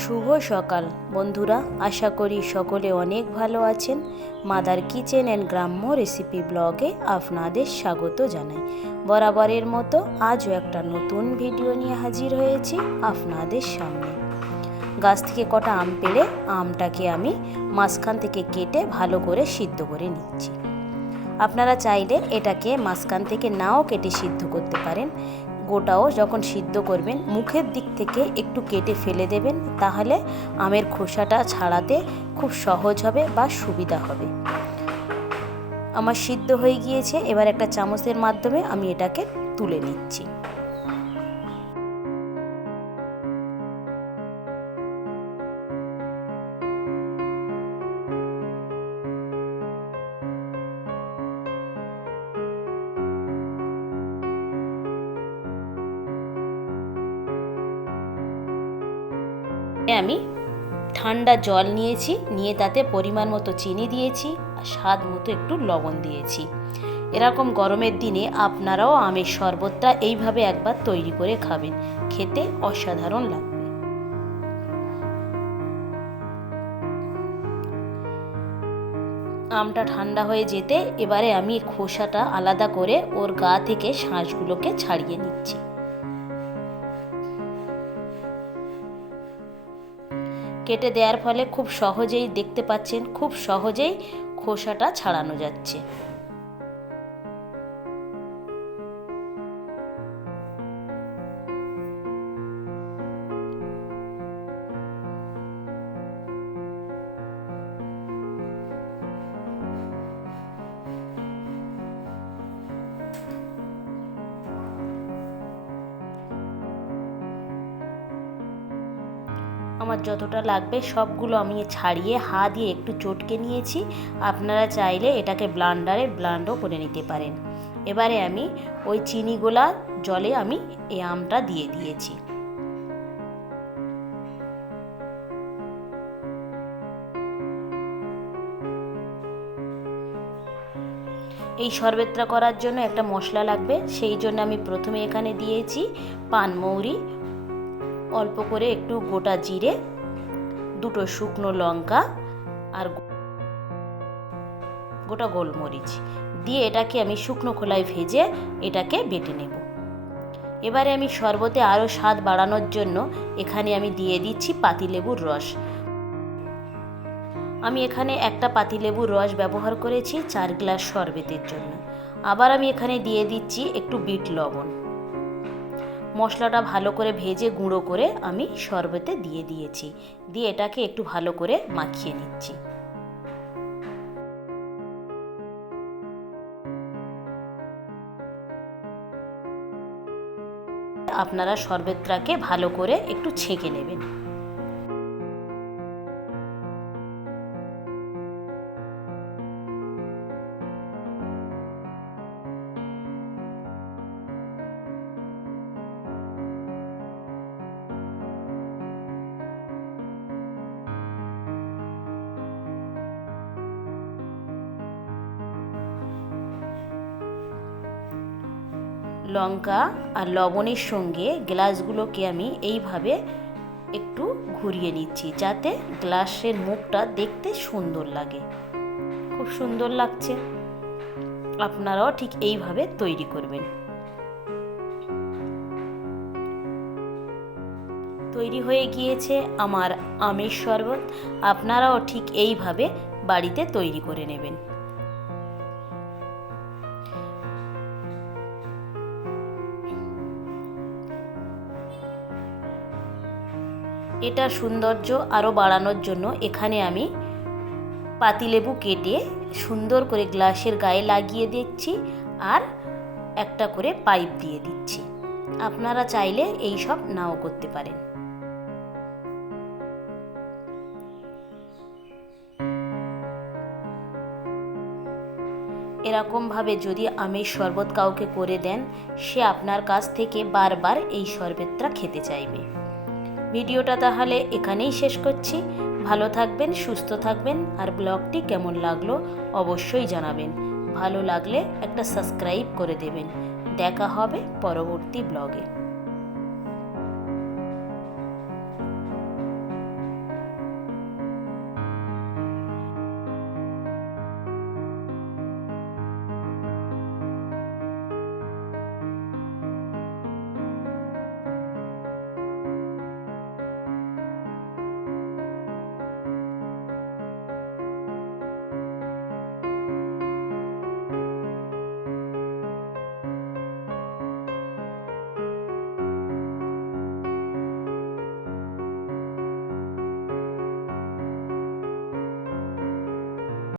শুভ সকাল বন্ধুরা, আশা করি সকলে অনেক ভালো আছেন। মাদার কিচেন অ্যান্ড গ্রাম্য রেসিপি ব্লগে আপনাদের স্বাগত জানাই। বরাবরের মতো আজও একটা নতুন ভিডিও নিয়ে হাজির হয়েছি আপনাদের সামনে। গাছ থেকে কটা আম পেড়ে আমটাকে আমি মাঝখান থেকে কেটে ভালো করে সিদ্ধ করে নিচ্ছি। আপনারা চাইলে এটাকে মাঝখান থেকে নাও কেটে সিদ্ধ করতে পারেন। গোটাও যখন সিদ্ধ করবেন মুখের দিক থেকে একটু কেটে ফেলে দেবেন, তাহলে আমের খোসাটা ছাড়াতে খুব সহজ হবে বা সুবিধা হবে। আমার সিদ্ধ হয়ে গিয়েছে, এবার একটা চামচের মাধ্যমে আমি এটাকে তুলে নিচ্ছি। আমি ঠান্ডা জল নিয়েছি, নিয়ে তাতে পরিমাণ মতো চিনি দিয়েছি আর স্বাদ মতো একটু লবণ দিয়েছি। এরকম গরমের দিনে আপনারাও আমের শরবতটা এইভাবে একবার তৈরি করে খাবেন, খেতে অসাধারণ লাগবে। আমটা ঠান্ডা হয়ে যেতে এবারে আমি খোসাটা আলাদা করে ওর গা থেকে শাঁসগুলোকে ছাড়িয়ে নিচ্ছি। কেটে দেওয়ার ফলে খুব সহজেই দেখতে পাচ্ছেন, খুব সহজেই খোসাটা ছাড়ানো যাচ্ছে। আমার যতটা লাগবে সবগুলো আমি ছাড়িয়ে হাত দিয়ে একটু চটকে নিয়েছি। আপনারা চাইলে এটাকে ব্লান্ডও করে নিতে পারেন। এবারে আমি ওই চিনিগুলা জলে আমি এই আমটা দিয়ে দিয়েছি। এই শরবতটা করার জন্য একটা মশলা লাগবে, সেই জন্য আমি প্রথমে এখানে দিয়েছি পানমৌরি, অল্প করে একটু গোটা জিরে, দুটো শুকনো লঙ্কা আর গোটা গোলমরিচ দিয়ে এটাকে আমি শুকনো খোলায় ভেজে এটাকে বেটে নেব। এবারে আমি শরবতে আরও স্বাদ বাড়ানোর জন্য এখানে আমি দিয়ে দিচ্ছি পাতিলেবুর রস। আমি এখানে একটা পাতিলেবুর রস ব্যবহার করেছি 4 গ্লাস শরবতের জন্য। আবার আমি এখানে দিয়ে দিচ্ছি একটু বিট লবণ। মশলাটা ভালো করে ভেজে গুঁড়ো করে আমি শরবতে দিয়ে দিয়েছি, দিয়ে এটাকে একটু ভালো করে মাখিয়ে নিচ্ছি। আপনারা শরবতটাকে ভালো করে একটু ছেঁকে নেবেন। লঙ্কা আর লবণের সঙ্গে গ্লাসগুলোকে আমি এইভাবে একটু ঘুরিয়ে নিচ্ছি, যাতে গ্লাসের মুখটা দেখতে সুন্দর লাগে। খুব সুন্দর লাগছে। আপনারাও ঠিক এইভাবে তৈরি করবেন। তৈরি হয়ে গিয়েছে আমার আমের শরবত। আপনারাও ঠিক এইভাবে বাড়িতে তৈরি করে নেবেন। এটা সৌন্দর্য আরও বাড়ানোর জন্য এখানে আমি পাতিলেবু কেটে সুন্দর করে গ্লাসের গায়ে লাগিয়ে দিচ্ছি আর একটা করে পাইপ দিয়ে দিচ্ছি। আপনারা চাইলে এই সব নাও করতে পারেন। এরকমভাবে যদি আমের শরবত কাউকে করে দেন, সে আপনার কাছ থেকে বারবার এই শরবতটা খেতে চাইবে। ভিডিওটা তাহলে এখানেই শেষ করছি। ভালো থাকবেন, সুস্থ থাকবেন, আর ব্লগটি কেমন লাগলো অবশ্যই জানাবেন। ভালো লাগলে একটা সাবস্ক্রাইব করে দেবেন। দেখা হবে পরবর্তী ব্লগে।